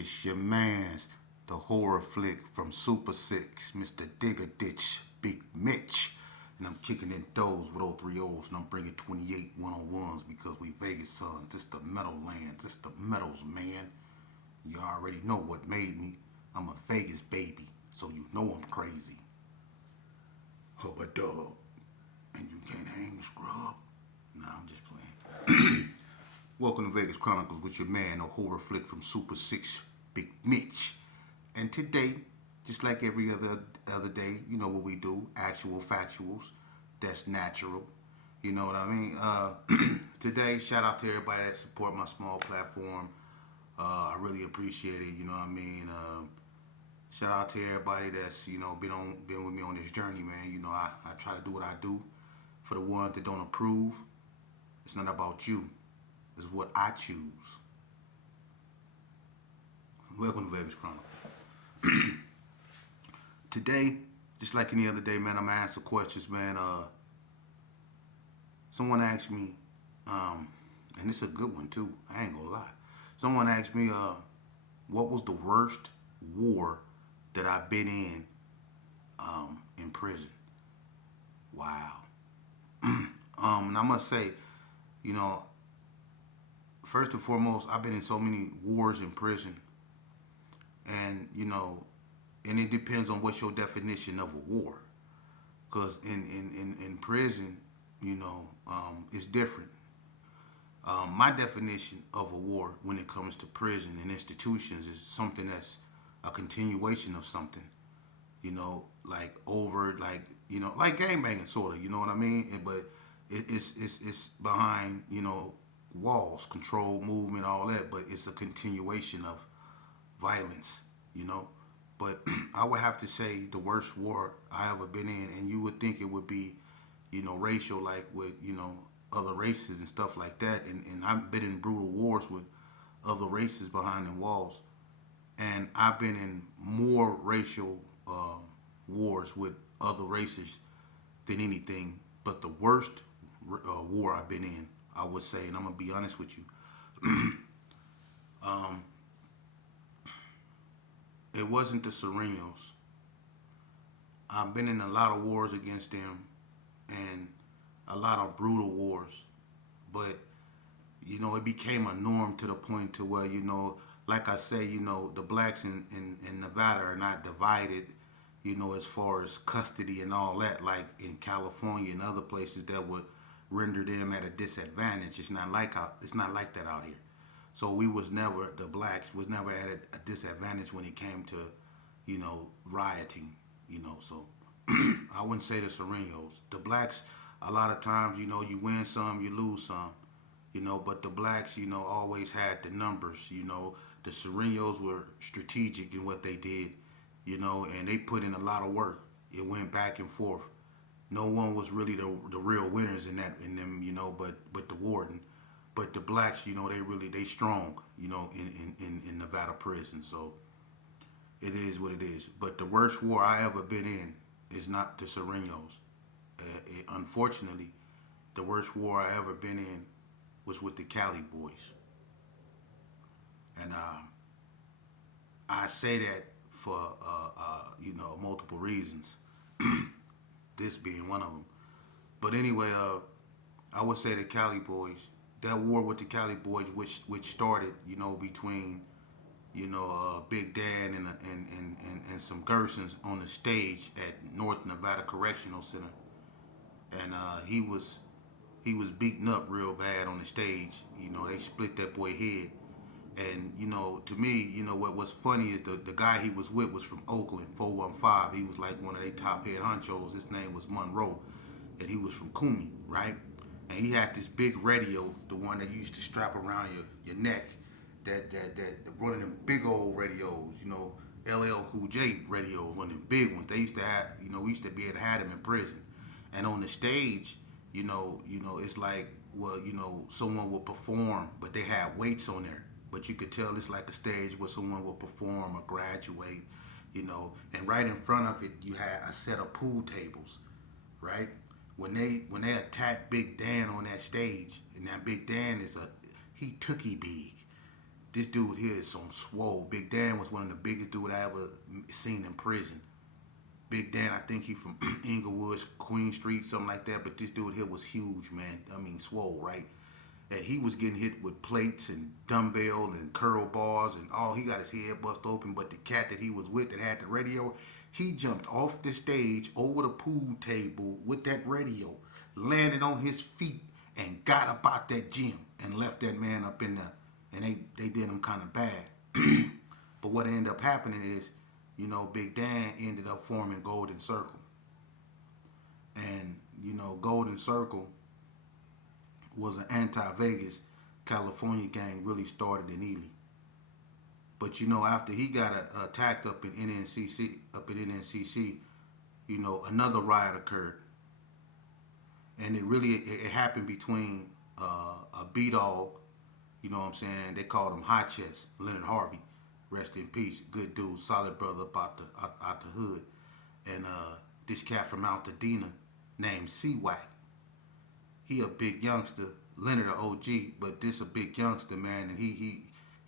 It's your man's, the horror flick from Super 6, Mr. Digger Ditch, Big Mitch. And I'm kicking in those with 030s and I'm bringing 28 101s because we Vegas sons. It's the metal lands. It's the metals, man. You already know what made me. I'm a Vegas baby, so you know I'm crazy. Hubba dub. And you can't hang a scrub. Nah, I'm just playing. Welcome to Vegas Chronicles with your man, a horror flick from Super 6, Big Mitch. And today, just like every other day, you know what we do, actual factuals. That's natural. You know what I mean? Today, shout out to everybody that support my small platform. I really appreciate it. You know what I mean? Shout out to everybody that's been with me on this journey, man. You know, I try to do what I do. For the ones that don't approve, it's not about you. It's what I choose. Welcome to Vegas Chronicles. Today, just like any other day, man, I'm gonna answer questions, man. Someone asked me, and it's a good one too. I ain't gonna lie. Someone asked me, what was the worst war that I've been in prison? Wow. And I must say, you know, first and foremost, I've been in so many wars in prison, and and it depends on what's your definition of a war. Because in prison, it's different. My definition of a war when it comes to prison and institutions is something that's a continuation of something, like over, like gangbanging, sort of, you know what I mean? But it's behind, walls, control, movement, all that, but it's a continuation of violence, But I would have to say the worst war I ever been in, and you would think it would be, racial, like with, other races and stuff like that. And I've been in brutal wars with other races behind the walls. And I've been in more racial wars with other races than anything. But the worst war I've been in, I would say, and I'm going to be honest with you, it wasn't the Serenos. I've been in a lot of wars against them and a lot of brutal wars. But, it became a norm to the point to where, like I say, the blacks in Nevada are not divided, as far as custody and all that, like in California and other places that would render them at a disadvantage. It's not like that out here. So the blacks was never at a disadvantage when it came to, rioting, so I wouldn't say the Serenos. The blacks, a lot of times, you win some, you lose some, but the blacks, always had the numbers, the Serenos were strategic in what they did, and they put in a lot of work. It went back and forth. No one was really the real winners in them, but the warden. But the blacks, they strong, in Nevada prison. So it is what it is. But the worst war I ever been in is not the Serenos. Unfortunately, the worst war I ever been in was with the Cali boys. And I say that for, multiple reasons. This being one of them. But anyway, I would say the Cali boys, that war with the Cali boys, which started, between, Big Dan and some Gersons on the stage at North Nevada Correctional Center, and he was beaten up real bad on the stage. They split that boy head, and to me, what was funny is the guy he was with was from Oakland, 415. He was like one of their top head honchos. His name was Monroe, and he was from Cooney, right? And he had this big radio, the one that you used to strap around your neck, that one of them big old radios, LL Cool J radios, one of them big ones. They used to have, we used to be able to have them in prison. And on the stage, it's like, well, someone will perform, but they had weights on there. But you could tell it's like a stage where someone will perform or graduate, and right in front of it, you had a set of pool tables, right? When they attacked Big Dan on that stage, and that Big Dan he big. This dude here is some swole. Big Dan was one of the biggest dude I ever seen in prison. Big Dan, I think he from Inglewood, Queen Street, something like that. But this dude here was huge, man. I mean, swole, right? And he was getting hit with plates and dumbbell and curl bars and all. He got his head bust open. But the cat that he was with that had the radio, he jumped off the stage over the pool table with that radio, landed on his feet, and got up out that gym and left that man up in there. And they did him kind of bad. But what ended up happening is, Big Dan ended up forming Golden Circle. And, Golden Circle was an anti-Vegas California gang really started in Ely. But, after he got attacked up in NNCC, another riot occurred. And it happened between a B-Dog, you know what I'm saying? They called him Hot Chest, Leonard Harvey. Rest in peace. Good dude, solid brother up out the hood. And this cat from Altadena named C-Wack. He a big youngster. Leonard a OG, but this a big youngster, man. And he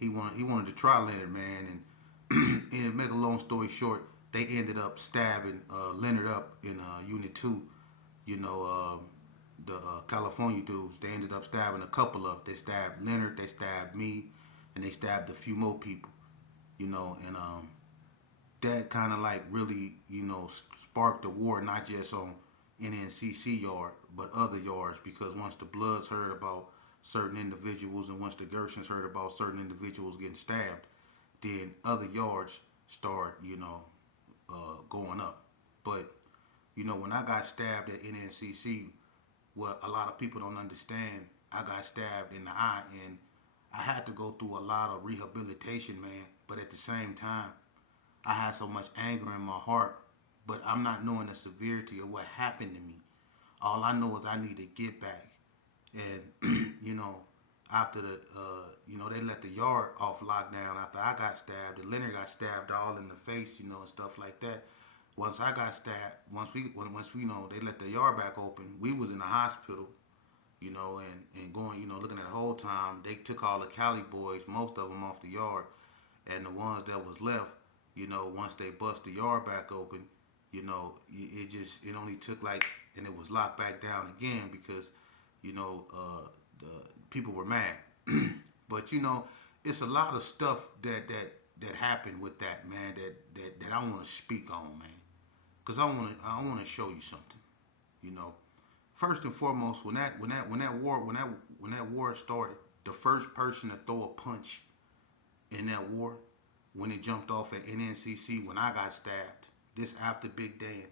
wanted to try Leonard, man. And to make a long story short, they ended up stabbing Leonard up in Unit 2. The California dudes. They ended up stabbing a couple of. They stabbed Leonard. They stabbed me, and they stabbed a few more people. And that kind of like really, sparked the war, not just on NNCC yard, but other yards, because once the Bloods heard about certain individuals and once the Gershons heard about certain individuals getting stabbed, then other yards start, going up. But, when I got stabbed at NNCC, what a lot of people don't understand, I got stabbed in the eye, and I had to go through a lot of rehabilitation, man. But at the same time, I had so much anger in my heart, but I'm not knowing the severity of what happened to me. All I know is I need to get back. And, after they let the yard off lockdown after I got stabbed, and Leonard got stabbed all in the face, and stuff like that. Once I got stabbed, once we they let the yard back open, we was in the hospital, and going, looking at the whole time. They took all the Cali boys, most of them off the yard, and the ones that was left, once they bust the yard back open, it only took and it was locked back down again because, the people were mad. But it's a lot of stuff that happened with that, man, that I want to speak on, man, because I want to show you something, First and foremost, when that war started, the first person to throw a punch in that war, when it jumped off at NNCC, when I got stabbed, this after Big Dan,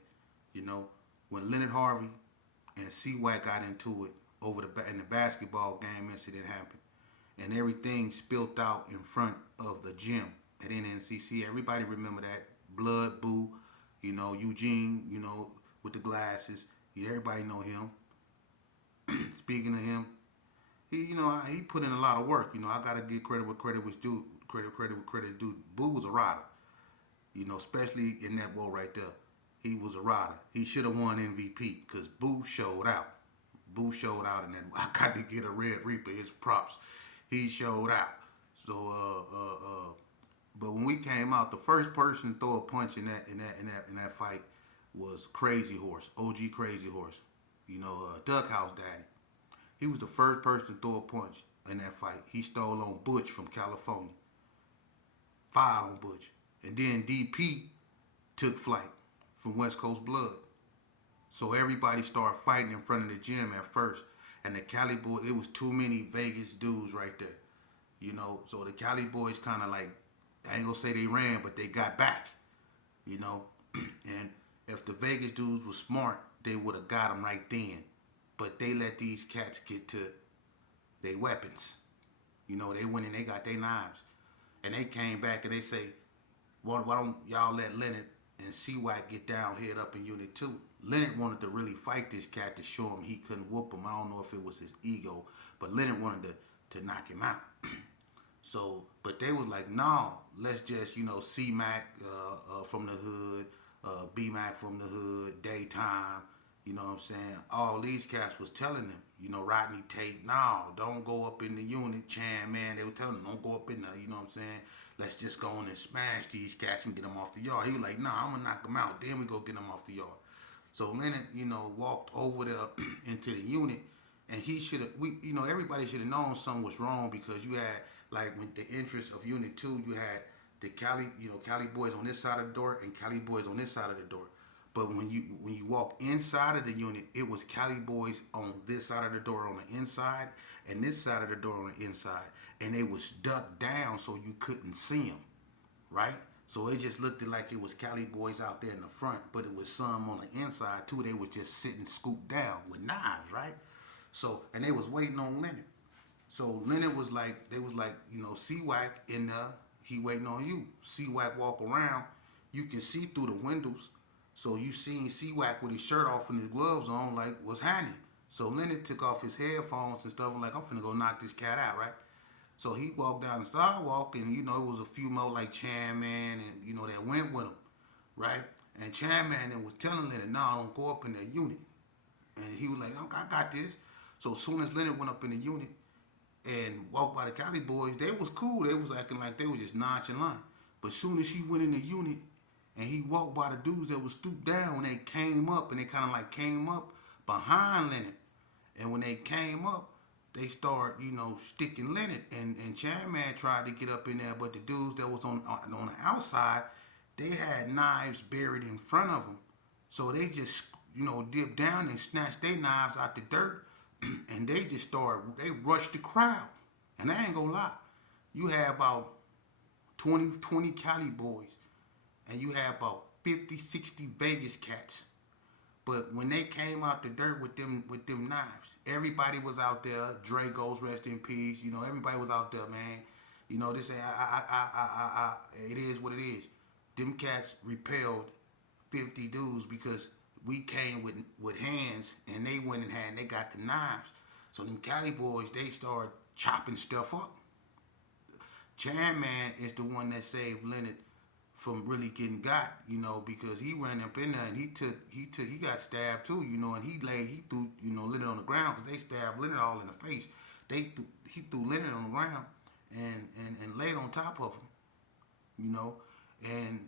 when Leonard Harvey and C-Wack got into it in the basketball game incident happened, and everything spilt out in front of the gym at NNCC. Everybody remember that. Blood, Boo, Eugene, with the glasses. Everybody know him. Speaking of him, he put in a lot of work. I gotta give credit where credit was due. Credit where credit due. Boo was a rider. Especially in that war right there. He was a rider. He should have won MVP because Boo showed out. Boo showed out, and then I got to get a Red Reaper his props. He showed out. So, but when we came out, the first person to throw a punch in that fight was Crazy Horse, OG Crazy Horse. Duck House Daddy. He was the first person to throw a punch in that fight. He stole on Butch from California. Fired on Butch. And then DP took flight from West Coast Blood. So everybody started fighting in front of the gym at first. And the Cali boys, it was too many Vegas dudes right there. So the Cali boys kind of like, I ain't gonna say they ran, but they got back. And if the Vegas dudes were smart, they would have got them right then. But they let these cats get to their weapons. They went and they got their knives. And they came back and they say, why don't y'all let Leonard and C-Wack get down, head up in Unit 2? Leonard wanted to really fight this cat to show him he couldn't whoop him. I don't know if it was his ego, but Leonard wanted to knock him out. So, but they was like, no, let's just, C-Mac from the hood, B-Mac from the hood, Daytime, you know what I'm saying? All these cats was telling them, Rodney Tate, no, don't go up in the unit, Chan, man. They were telling him, don't go up in there, you know what I'm saying? Let's just go on and smash these cats and get them off the yard. He was like, nah, I'm going to knock them out. Then we go get them off the yard. So Leonard, walked over there into the unit, and he should have, everybody should have known something was wrong because you had, like, with the interest of Unit 2, you had the Cali boys on this side of the door and Cali boys on this side of the door. But when you walk inside of the unit, it was Cali boys on this side of the door on the inside and this side of the door on the inside, and they was ducked down so you couldn't see them, right? So it just looked like it was Cali boys out there in the front, but it was some on the inside too. They was just sitting scooped down with knives, right? So and they was waiting on Leonard. So Leonard was like, they was like, C-Wack in there, he waiting on you. C-Wack walk around, you can see through the windows. So you seen C-Wack with his shirt off and his gloves on, like, what's happening? So Leonard took off his headphones and stuff and like, I'm finna go knock this cat out, right? So he walked down the sidewalk and, it was a few more like Chan Man and, that went with him, right? And Chan Man then was telling Leonard, no, don't go up in that unit. And he was like, oh, I got this. So as soon as Leonard went up in the unit and walked by the Cali boys, they was cool. They was acting like they was just nonchalant. But as soon as he went in the unit and he walked by the dudes that was stooped down, when they came up, and they kind of like came up behind Leonard. And when they came up, they start, sticking Leonard. And Chan Man tried to get up in there, but the dudes that was on the outside, they had knives buried in front of them. So they just, dipped down and snatched their knives out the dirt, and they they rushed the crowd. And I ain't gonna lie, you had about 20 Cali boys, and you had about 50, 60 Vegas cats. But when they came out the dirt with them knives, everybody was out there. Dragos, rest in peace. Everybody was out there, man. This it is what it is. Them cats repelled 50 dudes because we came with hands, and they went in hand. They got the knives. So them Cali boys, they started chopping stuff up. Chan Man is the one that saved Leonard from really getting got, because he ran up in there and he got stabbed too, and he threw, Leonard on the ground because they stabbed Leonard all in the face. He threw Leonard on the ground and laid on top of him, and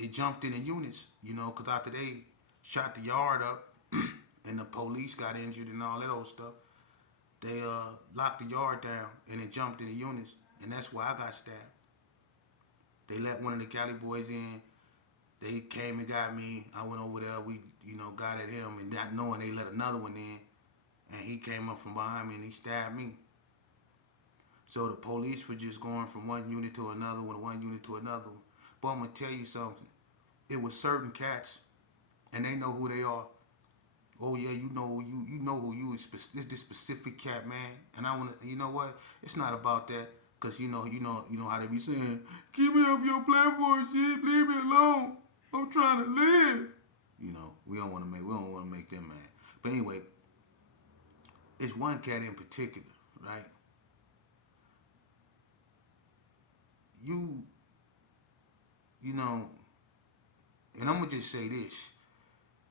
it jumped in the units, because after they shot the yard up and the police got injured and all that old stuff, they locked the yard down and it jumped in the units, and that's why I got stabbed. They let one of the Cali boys in. They came and got me. I went over there. We, got at him, and not knowing they let another one in, and he came up from behind me and he stabbed me. So the police were just going from one unit to another one unit to another one. But I'm gonna tell you something. It was certain cats, and they know who they are. Oh yeah, you know who you is. This specific cat, man. And I wanna, you know what? It's not about that. Cause you know how they be saying, keep me off your platform, shit, leave me alone. I'm trying to live. We don't want to make them mad. But anyway, it's one cat in particular, right? And I'm gonna just say this: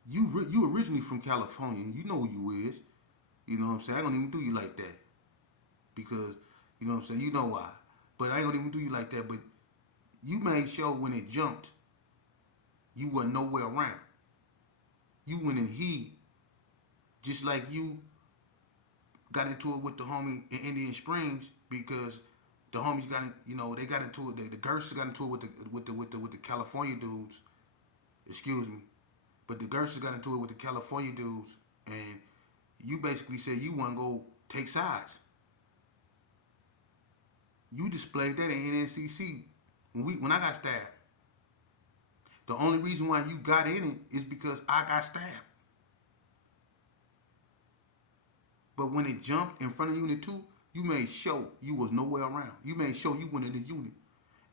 you originally from California, and you know who you is. You know what I'm saying? I ain't gonna even do you like that because. You know what I'm saying? You know why. But I ain't gonna even do you like that. But you made sure when it jumped, you wasn't nowhere around. You went in heat. Just like you got into it with the homie in Indian Springs because the homies got they got into it. The Gershers got into it with the California dudes. Excuse me. But the Gershers got into it with the California dudes, and you basically said you want to go take sides. You displayed that in NCC when I got stabbed. The only reason why you got in it is because I got stabbed. But when it jumped in front of Unit 2, you made sure you was nowhere around. You made sure you went in the unit.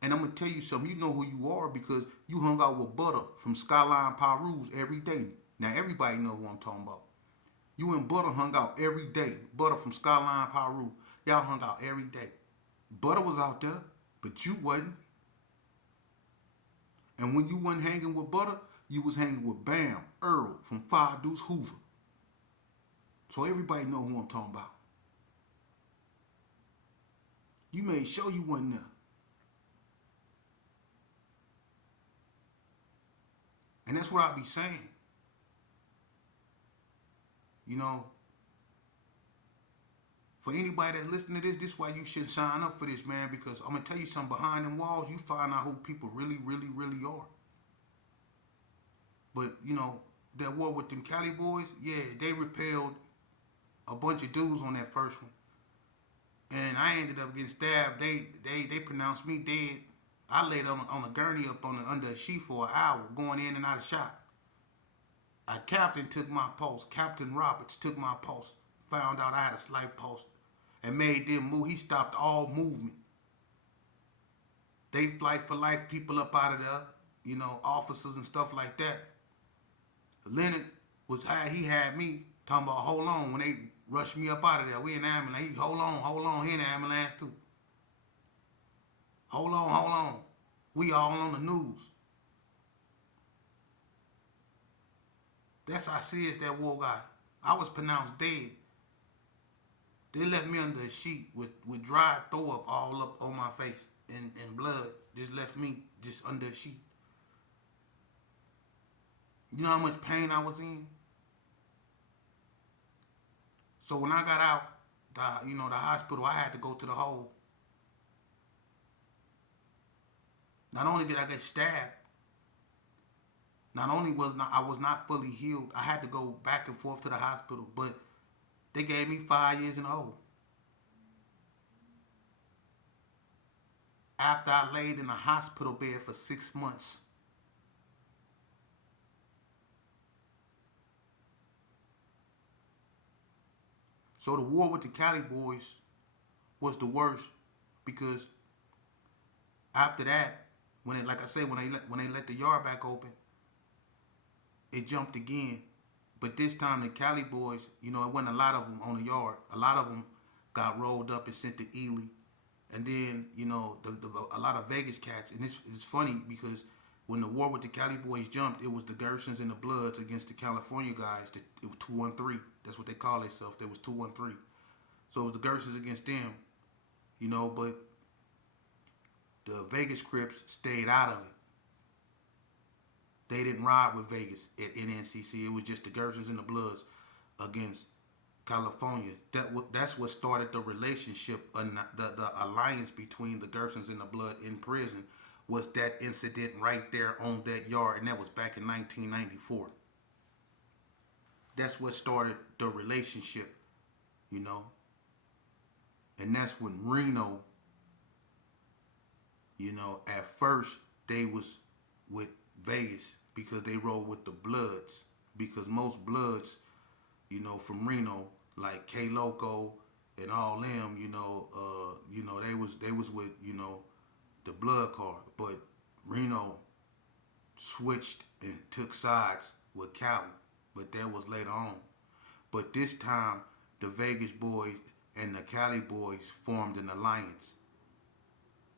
And I'm going to tell you something. You know who you are because you hung out with Butter from Skyline Pyros every day. Now, everybody know who I'm talking about. You and Butter hung out every day. Butter from Skyline Pyros. Y'all hung out every day. Butter was out there, but you wasn't. And when you wasn't hanging with Butter, you was hanging with Bam, Earl from Five Deuce Hoover. So everybody know who I'm talking about. You made sure you wasn't there. And that's what I be saying. You know, for anybody that's listening to this, this is why you should sign up for this, man, because I'm going to tell you something. Behind them walls, you find out who people really, really, really are. But, you know, that war with them Cali boys, yeah, they repelled a bunch of dudes on that first one. And I ended up getting stabbed. They pronounced me dead. I laid on a gurney up under a sheet for an hour, going in and out of shot. A captain took my post. Captain Roberts took my post. Found out I had a slight post and made them move. He stopped all movement. They flight for life people up out of there, you know, officers and stuff like that. Leonard was how he had me talking about hold on when they rushed me up out of there. We in the ambulance. He hold on, he in the ambulance too. Hold on. We all on the news. That's how serious that war got. I was pronounced dead. They left me under a sheet with dried throw up all up on my face and blood. Just left me just under a sheet. You know how much pain I was in? So when I got out, the hospital, I had to go to the hole. Not only did I get stabbed, not only I was not fully healed, I had to go back and forth to the hospital, but they gave me 5 years in the hole. After I laid in a hospital bed for 6 months. So the war with the Cali boys was the worst because after that, when they, like I said, when they let the yard back open, it jumped again. But this time the Cali boys, you know, it wasn't a lot of them on the yard. A lot of them got rolled up and sent to Ely. And then, you know, a lot of Vegas cats. And it's funny because when the war with the Cali boys jumped, it was the Gersons and the Bloods against the California guys. It was 2-1-3. That's what they call themselves. They was 2-1-3. So it was the Gersons against them, you know, but the Vegas Crips stayed out of it. They didn't ride with Vegas at NNCC. It was just the Gersons and the Bloods against California. That's what started the relationship, the alliance between the Gersons and the Blood in prison was that incident right there on that yard, and that was back in 1994. That's what started the relationship, you know. And that's when Reno, you know, at first they was with Vegas because they rolled with the Bloods. Because most Bloods, you know, from Reno, like K Loco and all them, they was with, you know, the Blood card. But Reno switched and took sides with Cali. But that was later on. But this time the Vegas boys and the Cali boys formed an alliance.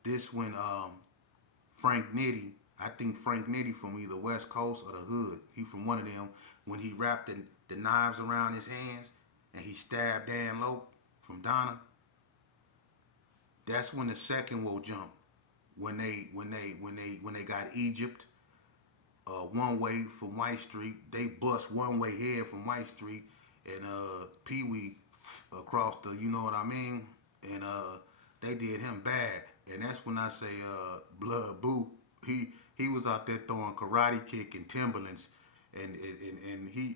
This when Frank Nitty, I think Frank Nitty from either West Coast or the Hood, he from one of them, when he wrapped the knives around his hands and he stabbed Dan Lope from Donna, that's when the second war jumped. When they got Egypt one way from White Street, they bust one way here from White Street and Pee Wee across the, you know what I mean? And they did him bad. And that's when I say Blood Boo, he was out there throwing karate kick and Timberlands, and he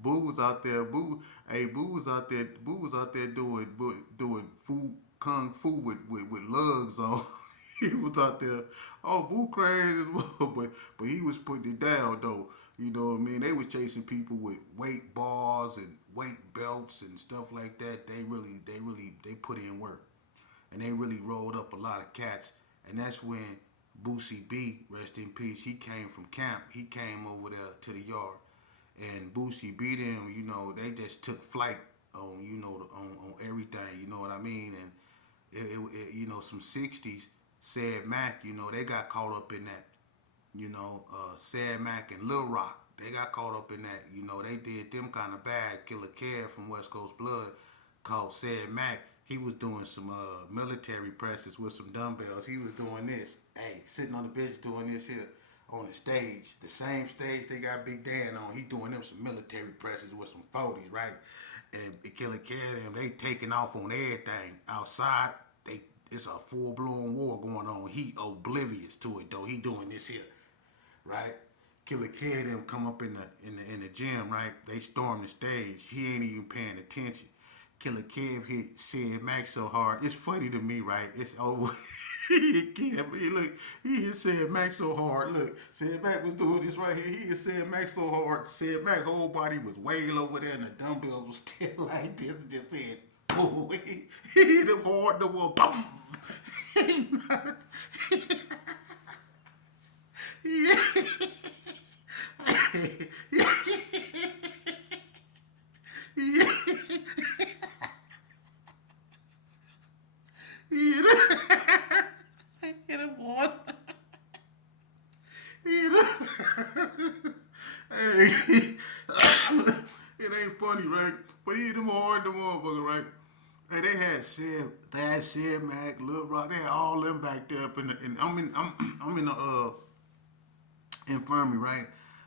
Boo was out there. Boo was out there doing food kung fu with lugs on. He was out there. Oh, Boo crazy as well, but he was putting it down though. You know what I mean? They was chasing people with weight bars and weight belts and stuff like that. They put in work, and they really rolled up a lot of cats. And that's when Boosie B, rest in peace, he came from camp. He came over there to the yard, and Boosie beat him. You know, they just took flight on, you know, on everything. You know what I mean? And you know, some '60s Sad Mac. You know, they got caught up in that. You know, Sad Mac and Lil Rock. they got caught up in that. They did them kind of bad. Killer Kev from West Coast Blood called Said Mac. He was doing some military presses with some dumbbells. He was doing this. Hey, sitting on the bench doing this here on the stage. The same stage they got Big Dan on. He doing them some military presses with some 40s, right? And Killer Kev, them, they taking off on everything. Outside, it's a full-blown war going on. He oblivious to it, though. He doing this here, right? Killer Kid them come up in the gym, right? They storm the stage. He ain't even paying attention. Killer Kid hit Sid Mac so hard. It's funny to me, right? It's over. He hit Sid Mac so hard. Look, Sid Mac was doing this right here. He hit Sid Mac so hard. Sid Mac whole body was way over there, and the dumbbells was still like this. And just said, boom. He hit him hard. The wall, boom. Yeah. Yeah. Hit him hard. Hit him. Hey, it ain't funny, right? But he hit him hard, the motherfucker, right? Hey, they had Sid Mac, Lil Rock, they had all them back there up I'm in the infirmary, right?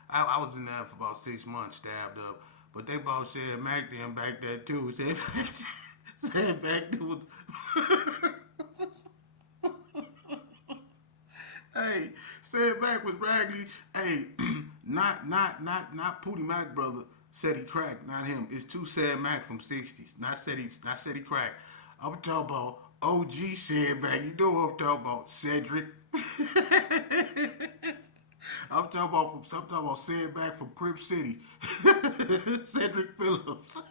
I was in there for about 6 months, stabbed up. But they both said Mac them back there too. Said back there was hey, said back was Raggedy. Hey, not Pootie Mac brother said he cracked, not him. It's two said Mac from 60s. Not said he cracked. I'm talking about OG said back. You know what I'm talking about? Cedric. I'm talking about said back from Crip City. Cedric Phillips.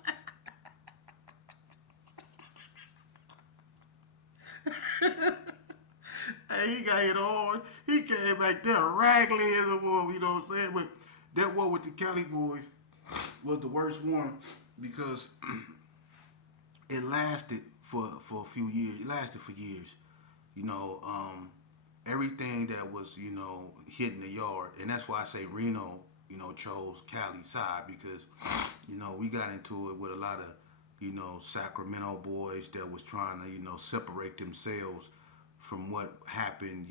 Hey, he got hit hard. He came back there raggedy as a wolf, you know what I'm saying? But that war with the Cali boys was the worst one because it lasted for a few years. It lasted for years. You know, everything that was, hitting the yard. And that's why I say Reno, chose Cali side because, we got into it with a lot of, Sacramento boys that was trying to, separate themselves from what happened,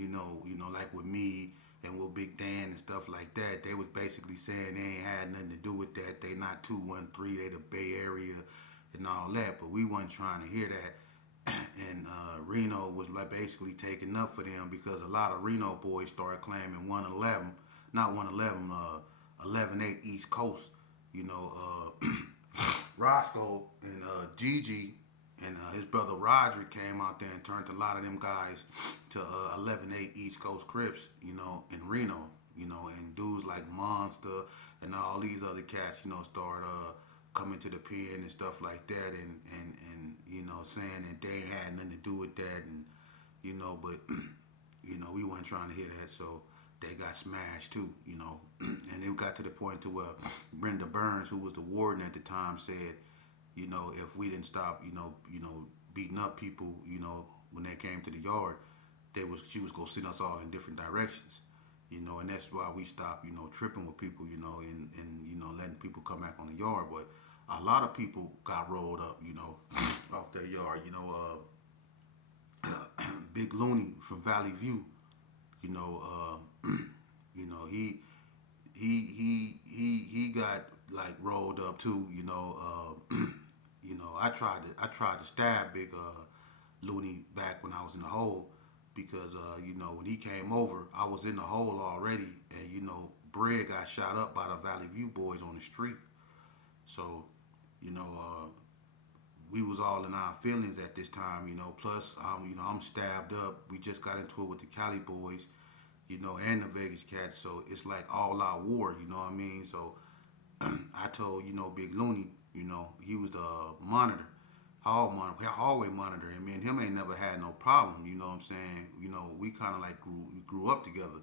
like with me and with Big Dan and stuff like that. They was basically saying they ain't had nothing to do with that. They not 213, they the Bay Area and all that. But we wasn't trying to hear that. And Reno was like basically taking up for them because a lot of Reno boys started claiming 111, not 111, 11-8 East Coast. Roscoe and Gigi and his brother Roger came out there and turned a lot of them guys to 11-8 East Coast Crips, in Reno, and dudes like Monster and all these other cats, started coming to the pen and stuff like that and saying that they ain't had nothing to do with that and, but, we weren't trying to hear that, so they got smashed too, and it got to the point to where Brenda Burns, who was the warden at the time, said, if we didn't stop, beating up people, when they came to the yard, she was gonna send us all in different directions, and that's why we stopped, tripping with people, and letting people come back on the yard. But a lot of people got rolled up, off their yard. Big Looney from Valley View, you know, he got like rolled up too, I tried to stab Big Looney back when I was in the hole because when he came over, I was in the hole already, and Brig got shot up by the Valley View boys on the street. So, we was all in our feelings at this time, Plus, I'm stabbed up. We just got into it with the Cali boys, and the Vegas cats. So it's like all out war, you know what I mean? So I told, Big Looney, he was the monitor, hallway monitor, and me and him ain't never had no problem, you know what I'm saying? We kind of like grew up together,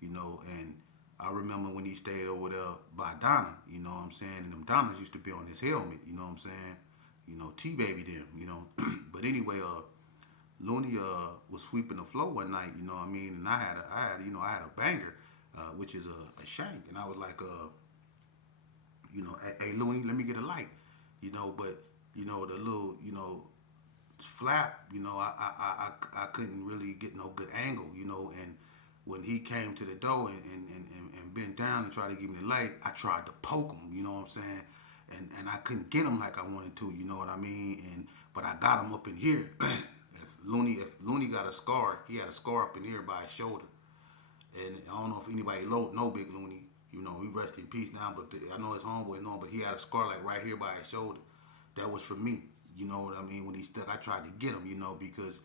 and I remember when he stayed over there by Donna, you know what I'm saying? And them Donnas used to be on his helmet, you know what I'm saying? T-Baby them, But anyway, Looney was sweeping the floor one night, and I had a banger, which is a shank, and I was like, Hey Looney, let me get a light. But the little flap, I couldn't really get no good angle, and when he came to the door and bent down and tried to give me the light, I tried to poke him, you know what I'm saying? And I couldn't get him like I wanted to, you know what I mean? But I got him up in here. If Looney got a scar, he had a scar up in here by his shoulder. And I don't know if anybody know Big Looney. He rest in peace now, but I know his homeboy know, but he had a scar like right here by his shoulder. That was for me. You know what I mean? When he stuck, I tried to get him, because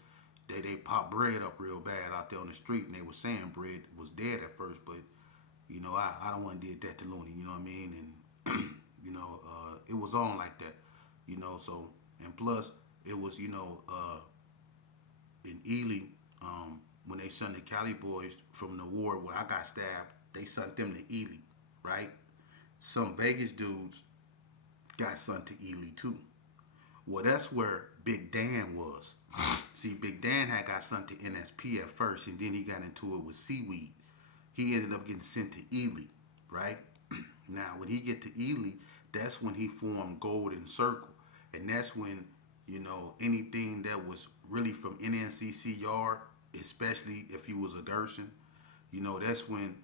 they popped Bread up real bad out there on the street, and they were saying Bread was dead at first, but I don't want to did that to Looney. You know what I mean? And it was on like that. So and plus it was in Ely, when they sent the Cali boys from the war where I got stabbed, they sent them to Ely, right? Some Vegas dudes got sent to Ely too. Well, that's where Big Dan was. See, Big Dan had got sent to NSP at first, and then he got into it with Seaweed. He ended up getting sent to Ely, right? Now, when he get to Ely, that's when he formed Golden Circle, and that's when anything that was really from NNCC yard, especially if he was a Gerson, that's when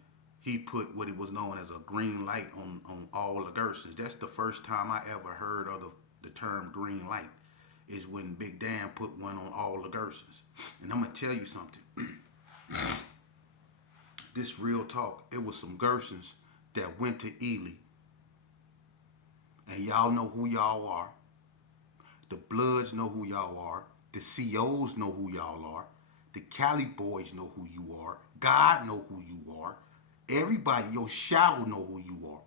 he put what it was known as a green light on all the Gersons. That's the first time I ever heard of the term green light, is when Big Dan put one on all the Gersons. And I'm gonna tell you something. This real talk. It was some Gersons that went to Ely, and y'all know who y'all are. The Bloods know who y'all are. The COs know who y'all are. The Cali boys know who you are. God know who you are. Everybody, your shadow know who you are.